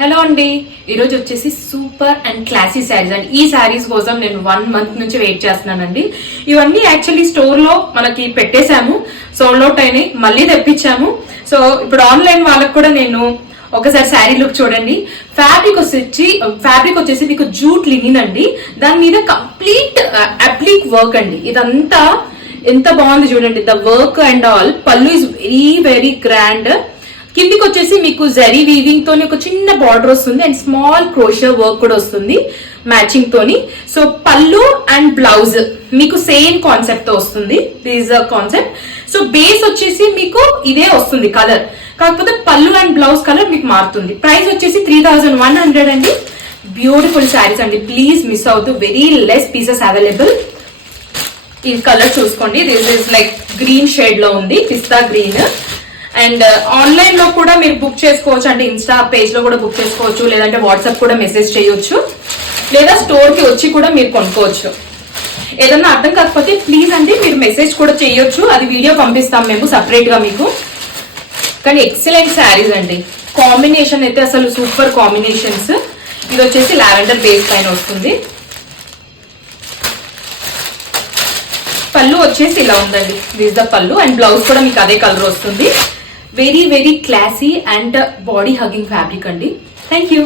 Hello అండి, ఈరోజు వచ్చేసి సూపర్ అండ్ క్లాసీ శారీస్ అండి. ఈ శారీస్ కోసం నేను 1 month నుంచి వెయిట్ చేస్తున్నానండి. ఇవన్నీ యాక్చువల్లీ స్టోర్ లో మనకి పెట్టేశాము, సోల్డ్ అవుట్ అయినాయి, మళ్ళీ తెప్పించాము. సో ఇప్పుడు ఆన్లైన్ వాళ్ళకి కూడా నేను ఒకసారి శారీ లుక్ చూడండి. ఫ్యాబ్రిక్ వచ్చేసి మీకు జూట్ లినిన్ అండి. దాని మీద కంప్లీట్ అప్లిక్ వర్క్ అండి. ఇదంతా ఎంత బాగుంది చూడండి, ద వర్క్ అండ్ ఆల్. పళ్ళు ఇస్ వెరీ వెరీ గ్రాండ్. కిందికి వచ్చేసి మీకు జరీ వీవింగ్ తోని ఒక చిన్న బార్డర్ వస్తుంది అండ్ స్మాల్ క్రోషియా వర్క్ కూడా వస్తుంది మ్యాచింగ్ తోని. సో పళ్ళు అండ్ బ్లౌజ్ మీకు సేమ్ కాన్సెప్ట్ తో వస్తుంది. This concept. సో బేస్ వచ్చేసి మీకు ఇదే వస్తుంది కలర్, కాకపోతే పళ్ళు అండ్ బ్లౌజ్ కలర్ మీకు మారుతుంది. ప్రైస్ వచ్చేసి 3100 అండి. బ్యూటిఫుల్ శారీస్ అండి, ప్లీజ్ మిస్ అవుతూ. Very less pieces available. ఈ కలర్ చూసుకోండి, this is like green shade లో ఉంది, పిస్తా గ్రీన్. అండ్ ఆన్లైన్ లో కూడా మీరు బుక్ చేసుకోవచ్చు అంటే ఇన్స్టా పేజ్ లో కూడా బుక్ చేసుకోవచ్చు, లేదంటే వాట్సాప్ కూడా మెసేజ్ చేయొచ్చు, లేదా స్టోర్ కి వచ్చి కూడా మీరు కొనుక్కోవచ్చు. ఏదన్నా అర్థం కాకపోతే ప్లీజ్ అండి మీరు మెసేజ్ కూడా చేయొచ్చు, అది వీడియో పంపిస్తాం మేము సపరేట్ గా మీకు. కానీ ఎక్సలెంట్ శారీస్ అండి, కాంబినేషన్ అయితే అసలు సూపర్ కాంబినేషన్స్. ఇది వచ్చేసి లావెండర్ బేస్ పైన వస్తుంది. పళ్ళు వచ్చేసి ఇలా ఉందండి, దిస్ ద పళ్ళు. అండ్ బ్లౌజ్ కూడా మీకు అదే కలర్ వస్తుంది. Very very classy and body hugging fabric అండి. Thank you.